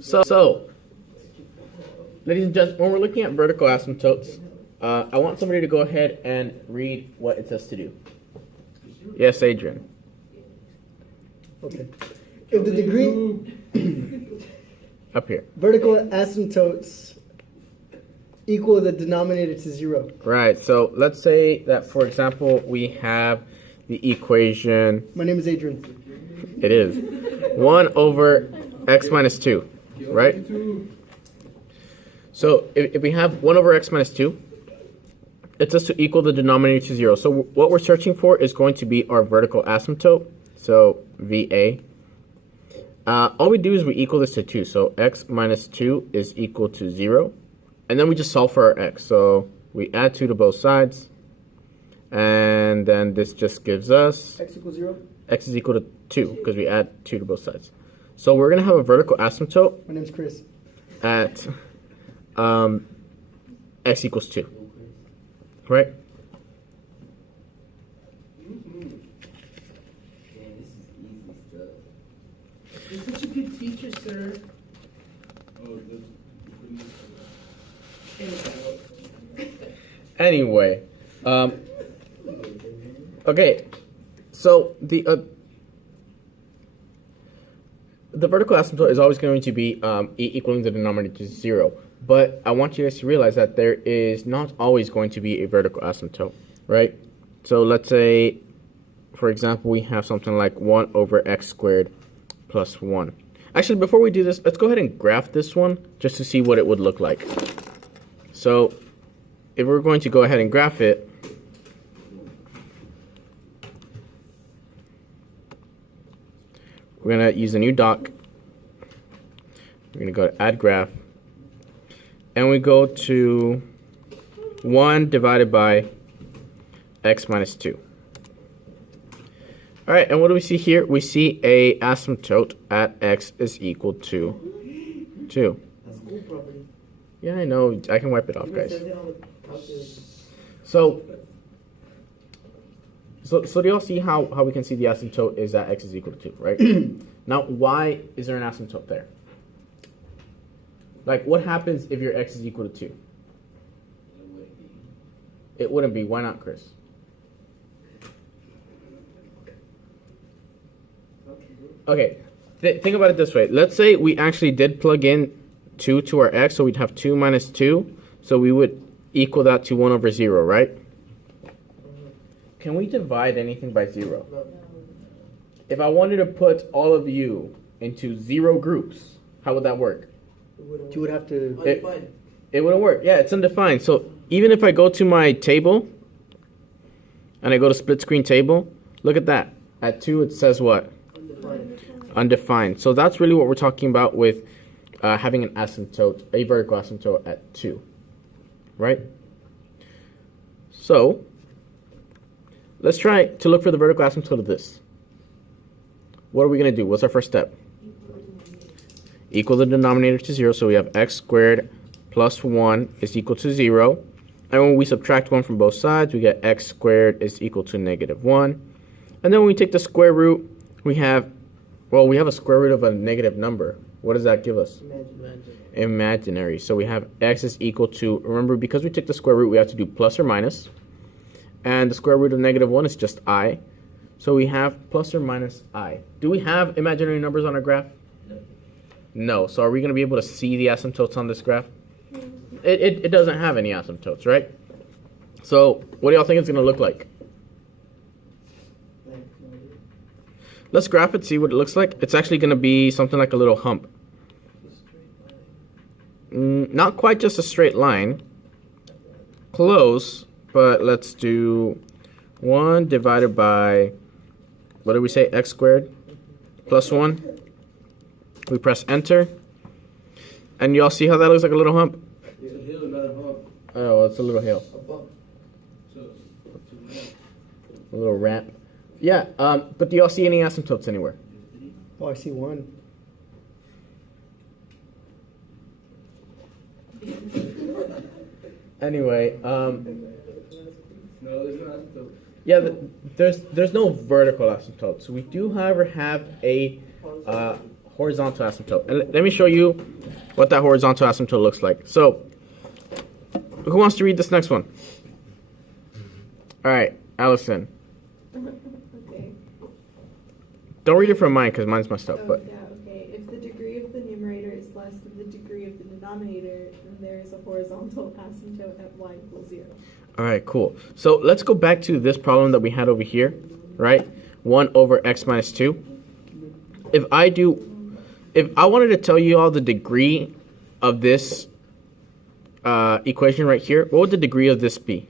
So, ladies and gentlemen, when we're looking at vertical asymptotes, I want somebody to go ahead and read what it says to do. Yes, Adrian. Okay. If the degree Up here. vertical asymptotes equal the denominator to 0. Right, so let's say that, for example, we have the equation, My name is Adrian. it is 1 over x minus 2, right? So if we have 1 over x minus 2, it says to equal the denominator to 0. So what we're searching for is going to be our vertical asymptote, so VA. All we do is we equal this to 2, so x minus 2 is equal to 0. And then we just solve for our x. So we add 2 to both sides. And then this just gives us X equals 0. x is equal to 2 because we add 2 to both sides. So we're going to have a vertical asymptote My name's Chris. at x equals 2. Right? You're such a good teacher, sir. Anyway, okay, so the vertical asymptote is always going to be equaling the denominator to 0. But I want you guys to realize that there is not always going to be a vertical asymptote, right? So let's say, for example, we have something like 1 over x squared plus 1. Actually, before we do this, let's go ahead and graph this one just to see what it would look like. So if we're going to go ahead and graph it, we're going to use a new doc. We're going to go to add graph. And we go to 1 divided by x minus 2. All right, and what do we see here? We see a asymptote at x is equal to 2. That's school property. Yeah, I know. I can wipe it off, guys. So do y'all see how we can see the asymptote is that x is equal to 2, right? Now, why is there an asymptote there? Like, what happens if your x is equal to 2? It wouldn't be. Why not, Chris? Okay, think about it this way. Let's say we actually did plug in 2 to our x, so we'd have 2 minus 2. So we would equal that to 1 over 0, right? Can we divide anything by 0? If I wanted to put all of you into 0 groups, how would that work? You would have to. It wouldn't work. Yeah, it's undefined. So even if I go to my table and I go to split screen table, look at that. At 2, it says what? Undefined. So that's really what we're talking about with having an asymptote, a vertical asymptote at 2, right? So let's try to look for the vertical asymptote of this. What are we going to do? What's our first step? Equal the denominator to 0, so we have x squared plus 1 is equal to 0. And when we subtract 1 from both sides, we get x squared is equal to negative 1. And then when we take the square root, we have a square root of a negative number. What does that give us? Imaginary. So we have x is equal to, remember, because we took the square root, we have to do plus or minus. And the square root of negative 1 is just I. So we have plus or minus I. Do we have imaginary numbers on our graph? No. So are we going to be able to see the asymptotes on this graph? It doesn't have any asymptotes, right? So what do y'all think it's going to look like? Let's graph it, see what it looks like. It's actually going to be something like a little hump. Not quite just a straight line. Close, but let's do 1 divided by, what did we say, x squared plus 1. We press enter. And y'all see how that looks like a little hump? It's a hill, not a hump. Oh, it's a little hill. A bump. A little ramp. Yeah, but do y'all see any asymptotes anywhere? Oh, I see one. Anyway, No, there's no asymptote. yeah, there's no vertical asymptote. So we do, however, have a horizontal asymptote. And let me show you what that horizontal asymptote looks like. So, who wants to read this next one? All right, Allison. Okay. Don't read it from mine because mine's messed up. Oh, But yeah, okay. If the degree of the numerator is less than the degree of the denominator, then there is a horizontal asymptote at y equals 0. all right, cool. So let's go back to this problem that we had over here, right? 1 over x minus 2. If I wanted to tell you all the degree of this equation right here, what would the degree of this be?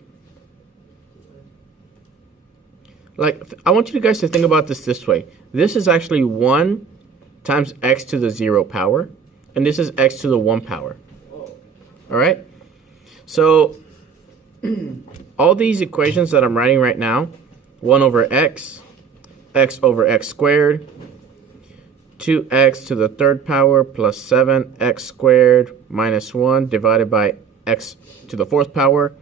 Like, I want you guys to think about this way. This is actually 1 times x to the 0 power, and this is x to the 1 power. All right? So, all these equations that I'm writing right now, 1 over x over x squared, 2x to the 3rd power plus 7x squared minus 1 divided by x to the 4th power,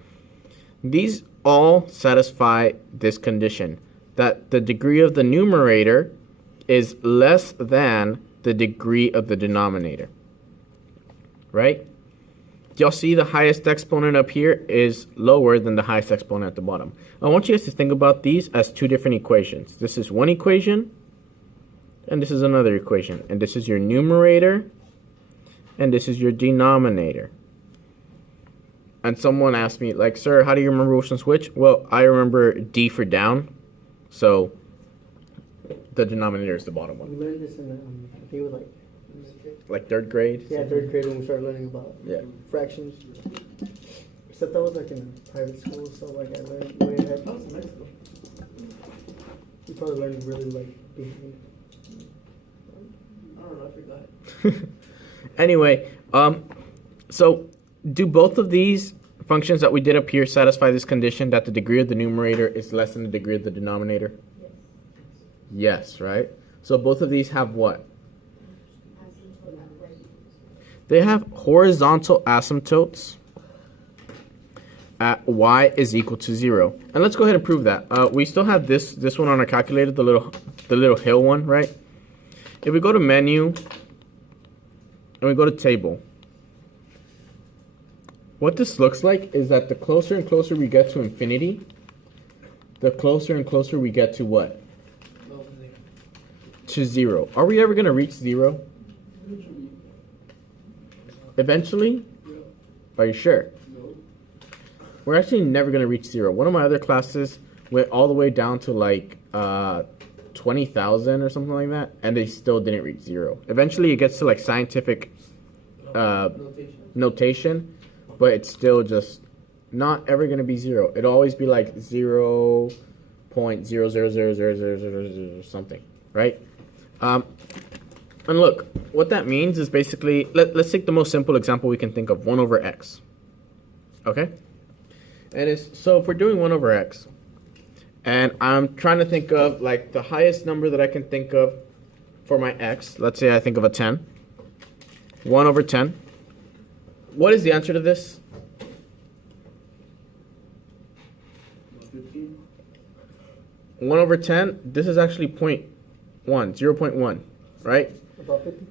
these all satisfy this condition, that the degree of the numerator is less than the degree of the denominator, right? Y'all see the highest exponent up here is lower than the highest exponent at the bottom. I want you guys to think about these as two different equations. This is one equation, and this is another equation. And this is your numerator, and this is your denominator. And someone asked me, like, sir, how do you remember which one's which? Well, I remember D for down, so the denominator is the bottom We one. learned this in, I think it was Like 3rd grade? yeah, 3rd grade when we started learning about Yeah. fractions. Except that was like in private school, so like I learned way ahead. That was in Mexico. You probably learned really like behind. I don't know, I forgot. Anyway, so do both of these functions that we did up here satisfy this condition that the degree of the numerator is less than the degree of the denominator? Yes, right? So both of these have what? They have horizontal asymptotes at y is equal to 0. And let's go ahead and prove that. We still have this one on our calculator, the little hill one, right? If we go to menu and we go to table, what this looks like is that the closer and closer we get to infinity, the closer and closer we get to what? To 0. Are we ever going to reach 0? Eventually? Are you sure? We're actually never going to reach 0. One of my other classes went all the way down to like 20,000 or something like that, and they still didn't reach 0. Eventually it gets to like scientific notation, but it's still just not ever going to be 0. It'll always be like 0.0000000 something, right? And look, what that means is basically, let's take the most simple example we can think of, 1 over x. Okay? And so if we're doing 1 over x, and I'm trying to think of like the highest number that I can think of for my x, let's say I think of a 10. 1 over 10. What is the answer to this? 15. 1 over 10, this is actually 0.1, right? About 50?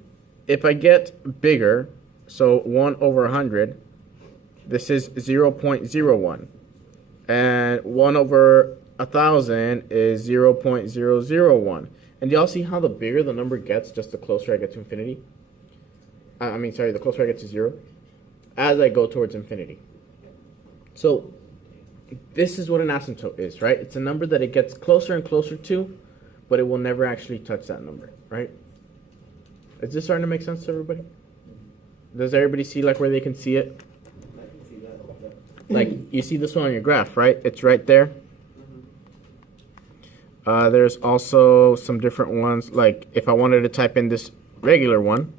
If I get bigger, so 1 over 100, this is 0.01. And 1 over 1,000 is 0.001. And do y'all see how the bigger the number gets, just the closer I get to infinity? The closer I get to 0, as I go towards infinity. So this is what an asymptote is, right? It's a number that it gets closer and closer to, but it will never actually touch that number, right? Is this starting to make sense to everybody? Does everybody see like where they can see it? I can see that. Like you see this one on your graph, right? It's right there. There's also some different ones. Like if I wanted to type in this regular one,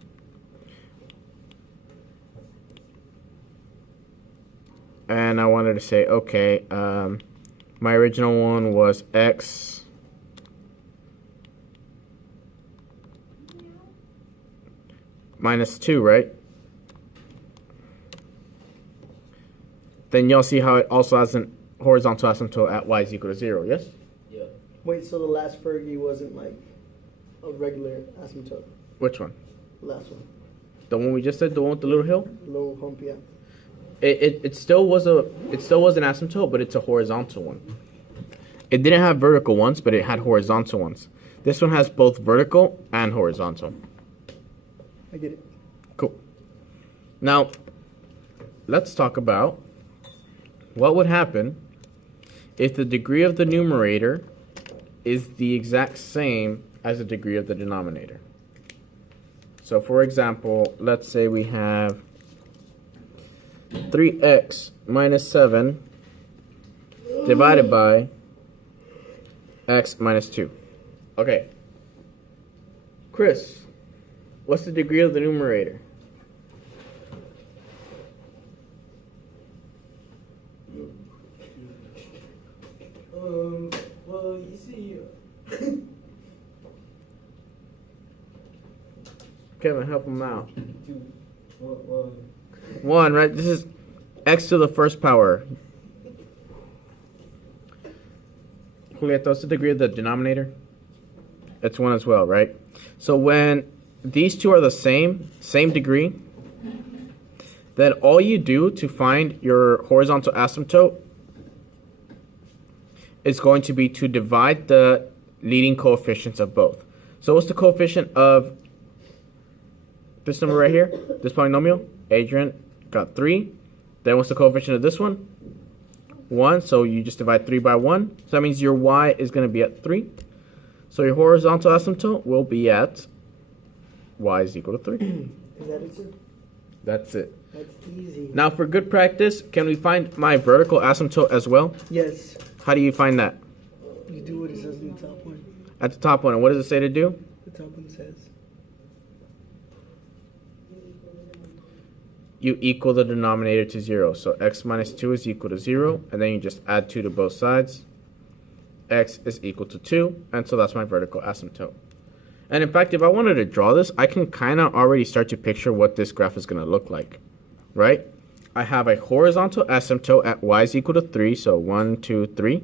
and I wanted to say, okay, my original one was x minus 2, right? Then y'all see how it also has an horizontal asymptote at y is equal to 0, yes? Yeah. Wait, so the last Fergie wasn't like a regular asymptote? Which one? Last one. The one we just said, the one with the little hill. Low hump, yeah. It still was an asymptote, but it's a horizontal one. It didn't have vertical ones, but it had horizontal ones. This one has both vertical and horizontal. I get it. Cool. Now, let's talk about what would happen if the degree of the numerator is the exact same as the degree of the denominator. So, for example, let's say we have 3x minus 7 divided by x minus 2. Okay. Chris, what's the degree of the numerator? Well, you see, Kevin, help him out. dude, well, 1, right? This is x to the first power. Julieta, what's the degree of the denominator? It's 1 as well, right? So when these two are the same degree, then all you do to find your horizontal asymptote is going to be to divide the leading coefficients of both. So what's the coefficient of this number right here? This polynomial? Adrian got 3. Then what's the coefficient of this one? 1. So you just divide 3 by 1. So that means your y is going to be at 3. So your horizontal asymptote will be at y is equal to 3. Is that it, sir? That's it. That's easy. Now for good practice, can we find my vertical asymptote as well? Yes. How do you find that? You do what it says in the top one. At the top one. And what does it say to do? The top one says. You equal the denominator to 0. So x minus 2 is equal to 0. And then you just add 2 to both sides. X is equal to 2. And so that's my vertical asymptote. And in fact, if I wanted to draw this, I can kind of already start to picture what this graph is going to look like. Right? I have a horizontal asymptote at y is equal to 3. So 1, 2, 3.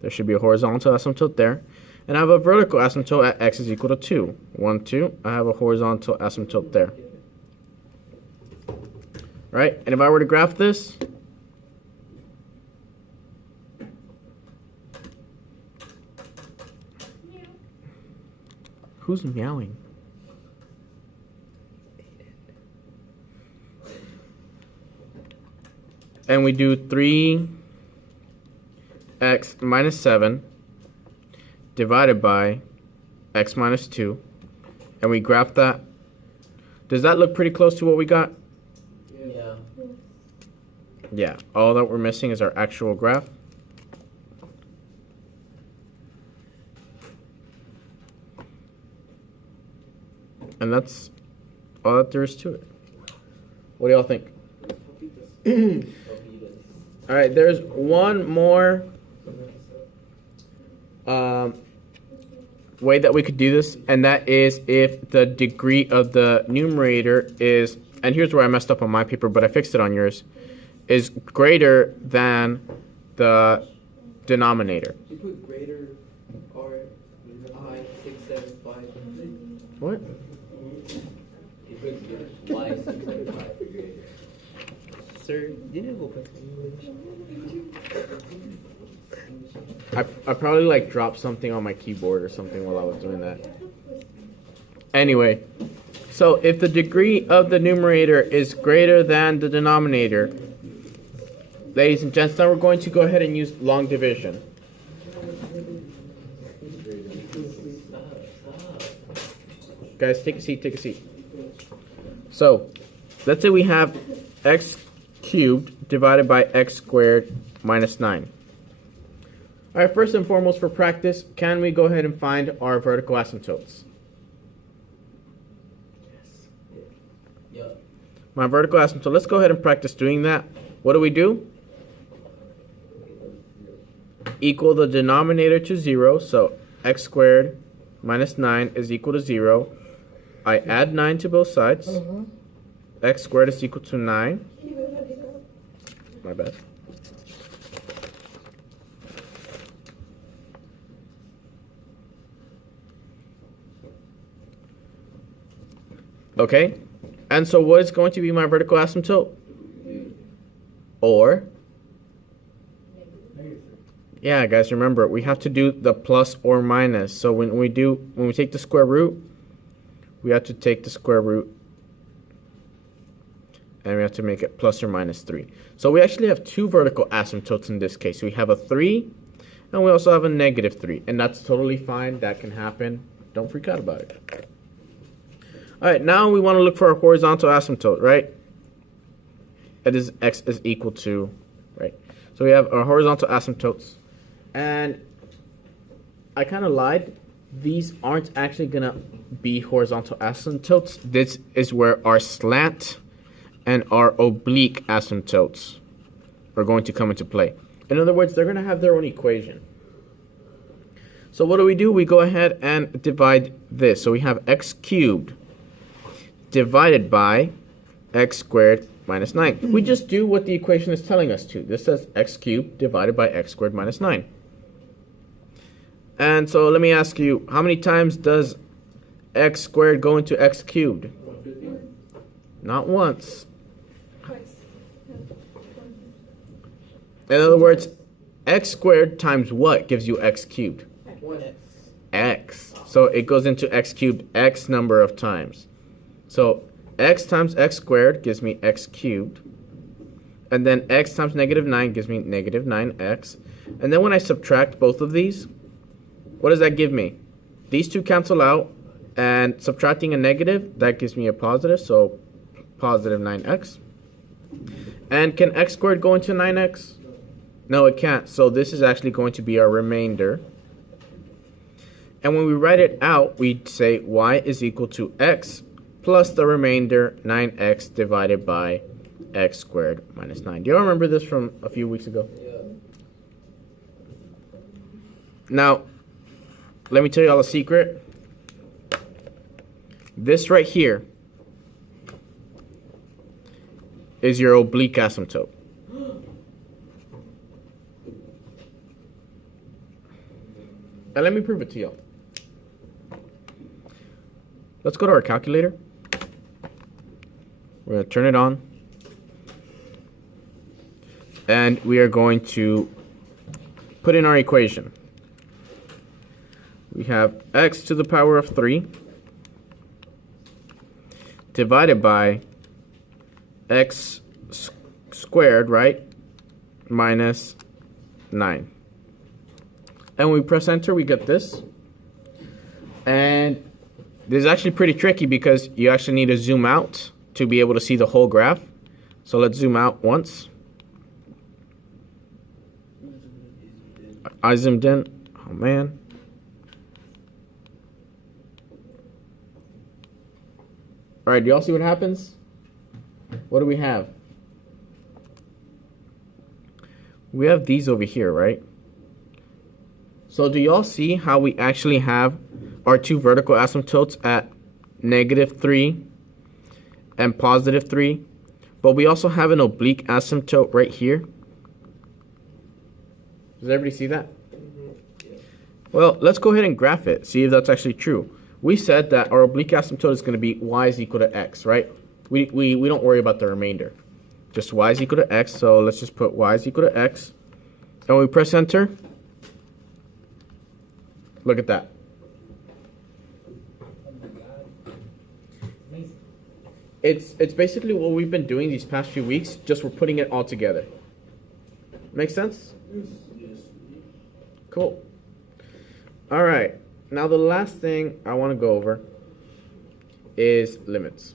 There should be a horizontal asymptote there. And I have a vertical asymptote at x is equal to 2. 1, 2. I have a horizontal asymptote there. Right? And if I were to graph this, who's meowing? And we do 3x minus 7 divided by x minus 2. And we graph that. Does that look pretty close to what we got? yeah. Yeah. All that we're missing is our actual graph. And that's all that there is to it. What do y'all think? All right, there's one more way that we could do this, and that is if the degree of the numerator is, and here's where I messed up on my paper, but I fixed it on yours, is greater than the denominator. You put greater or I 6, 7, 5. What? You put y 6, 7, 5 for greater. Sir, didn't go back to English. I probably like dropped something on my keyboard or something while I was doing that. Anyway, so if the degree of the numerator is greater than the denominator, ladies and gents, now we're going to go ahead and use long division. Guys, take a seat, take a seat. So, let's say we have x cubed divided by x squared minus 9. All right, first and foremost for practice, can we go ahead and find our vertical asymptotes? Yeah. My vertical asymptote, let's go ahead and practice doing that. What do? Equal the denominator to 0, so x squared minus 9 is equal to 0. I add 9 to both sides. X squared is equal to 9. My bad. Okay? And so what is going to be my vertical asymptote? Or, yeah, guys, remember, we have to do the plus or minus. So when we take the square root, we have to take the square root and we have to make it plus or minus 3. So we actually have two vertical asymptotes in this case. We have a 3 and we also have a negative 3. And that's totally fine. That can happen. Don't freak out about it. All right, now we want to look for a horizontal asymptote, right? It is x is equal to, right? So we have our horizontal asymptotes. And I kind of lied. These aren't actually going to be horizontal asymptotes. This is where our slant and our oblique asymptotes are going to come into play. In other words, they're going to have their own equation. So what do? We go ahead and divide this. So we have x cubed divided by x squared minus 9. We just do what the equation is telling us to. This says x cubed divided by x squared minus 9. And so let me ask you, how many times does x squared go into x cubed? 150. Not once. Twice. In other words, x squared times what gives you x cubed? 1x. X. So it goes into x cubed x number of times. So x times x squared gives me x cubed. And then x times negative 9 gives me negative 9x. And then when I subtract both of these, what does that give me? These two cancel out. And subtracting a negative, that gives me a positive. So positive 9x. And can x squared go into 9x? No, it can't. So this is actually going to be our remainder. And when we write it out, we say y is equal to x plus the remainder 9x divided by x squared minus 9. Do you all remember this from a few weeks ago? Yeah. Now, let me tell you all a secret. This right here is your oblique asymptote. And let me prove it to you. Let's go to our calculator. We're going to turn it on. And we are going to put in our equation. We have x to the power of 3 divided by x squared, right, minus 9. And when we press enter, we get this. And this is actually pretty tricky because you actually need to zoom out to be able to see the whole graph. So let's zoom out once. I zoomed in. Oh, man. All right, do y'all see what happens? What do we have? We have these over here, right? So do y'all see how we actually have our two vertical asymptotes at -3 and +3? But we also have an oblique asymptote right here. Does everybody see that? Well, let's go ahead and graph it, see if that's actually true. We said that our oblique asymptote is going to be y is equal to x, right? We don't worry about the remainder. Just y is equal to x, so let's just put y is equal to x. And when we press enter, look at that. It's basically what we've been doing these past few weeks, just we're putting it all together. Make sense? Cool. All right. Now the last thing I want to go over is limits.